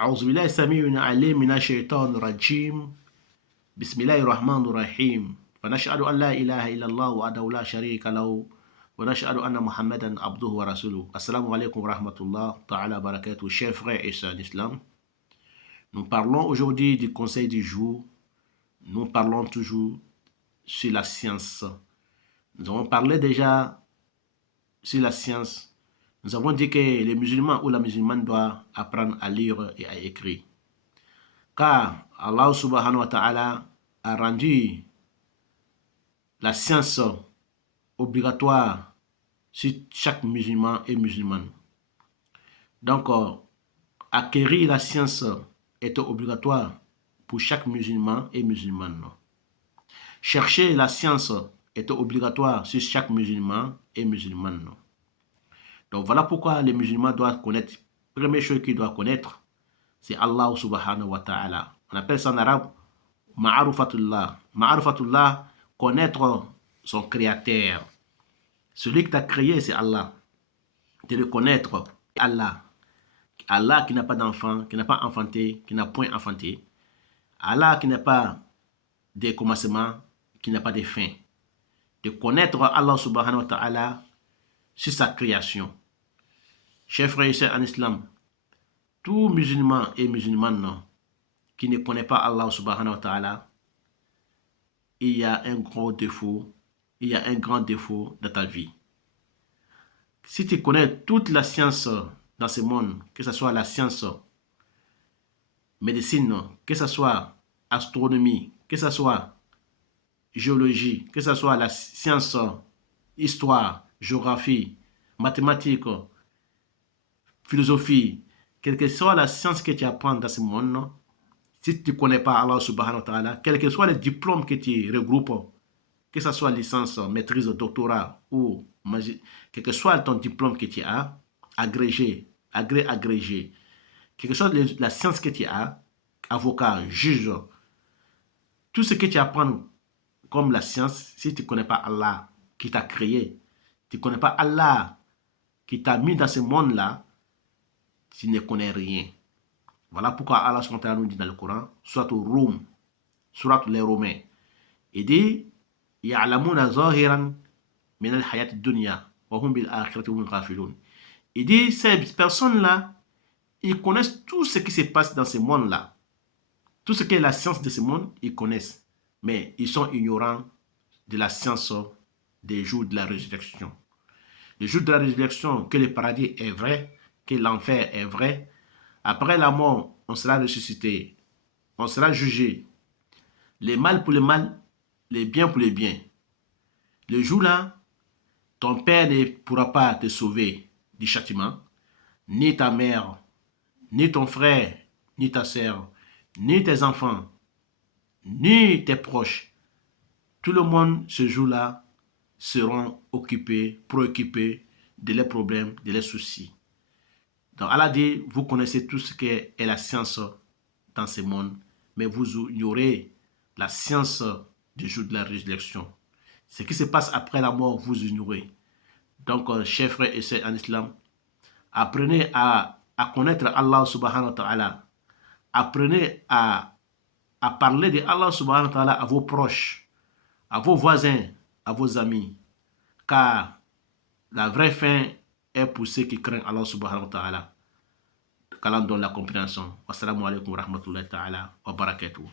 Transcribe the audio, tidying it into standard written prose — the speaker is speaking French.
أعوذ بالله السميع العليم من الشيطان الرجيم بسم الله الرحمن الرحيم فنشهد أن لا إله إلا الله وحده لا شريك له ونشهد أن محمدا عبده ورسوله. Assalamu alaikum wa rahmatullah ta'ala barakatuh. Chers frères et sœurs d'Islam, nous parlons aujourd'hui du conseil du jour. Nous parlons toujours sur la science. Nous avons parlé déjà sur la science. Nous avons dit que les musulmans ou la musulmane doit apprendre à lire et à écrire. Car Allah subhanahu wa ta'ala a rendu la science obligatoire sur chaque musulman et musulmane. Donc, acquérir la science est obligatoire pour chaque musulman et musulmane. Chercher la science est obligatoire sur chaque musulman et musulmane. Donc voilà pourquoi les musulmans doivent connaître, première chose qu'ils doivent connaître, c'est Allah subhanahu wa ta'ala. On appelle ça en arabe ma'arufatullah. Ma'arufatullah, connaître son créateur. Celui qui t'a créé, c'est Allah. De le connaître, Allah. Allah qui n'a pas d'enfant, qui n'a pas enfanté, qui n'a point enfanté. Allah qui n'a pas de commencement, qui n'a pas de fin. De connaître Allah subhanahu wa ta'ala sur sa création. Chers frères et sœurs en islam, tout musulman et musulmane qui ne connaît pas Allah subhanahu wa ta'ala, il y a un gros défaut, il y a un grand défaut dans ta vie. Si tu connais toute la science dans ce monde, que ce soit la science médecine, que ce soit astronomie, que ce soit géologie, que ce soit la science histoire, géographie, mathématiques, philosophie, quelle que soit la science que tu apprends dans ce monde, si tu ne connais pas Allah subhanahu wa ta'ala, quel que soit le diplôme que tu regroupes, que ce soit licence, maîtrise, doctorat ou quel que soit ton diplôme que tu as, agrégé, agrégé, quelle que soit la science que tu as, avocat, juge, tout ce que tu apprends comme la science, si tu ne connais pas Allah qui t'a créé, tu ne connais pas Allah qui t'a mis dans ce monde-là, tu ne connais rien. Voilà pourquoi Allah nous dit dans le Coran, surat Rum, surat les Romains, il dit يَعْلَمُونَ ظَاهِرًا مِنَ الْحَيَاةِ الدُّنْيَا وَهُمْ بِالْآخِرَةِ هُمْ غَافِلُونَ. Il dit, ces personnes-là, ils connaissent tout ce qui se passe dans ce monde-là. Tout ce qui est la science de ce monde, ils connaissent. Mais ils sont ignorants de la science des jours de la résurrection. Le jour de la résurrection, que le paradis est vrai, que l'enfer est vrai. Après la mort, on sera ressuscité. On sera jugé. Les mal pour les mal, les biens pour les biens. Le jour-là, ton père ne pourra pas te sauver du châtiment, ni ta mère, ni ton frère, ni ta sœur, ni tes enfants, ni tes proches. Tout le monde, ce jour-là, seront occupés, préoccupés de leurs problèmes, de leurs soucis. Donc Allah dit, vous connaissez tout ce qu'est la science dans ce monde, mais vous ignorez la science du jour de la résurrection. Ce qui se passe après la mort, vous ignorez. Donc, chers frères et sœurs en islam, apprenez à connaître Allah subhanahu wa ta'ala. Apprenez à parler de Allah subhanahu wa ta'ala à vos proches, à vos voisins, à vos amis. Car la vraie fin est pour ceux qui craignent Allah subhanahu wa ta'ala. Qu'Allah donne la compréhension. Wassalamu alaikum wa rahmatullahi ta'ala wa barakatuh.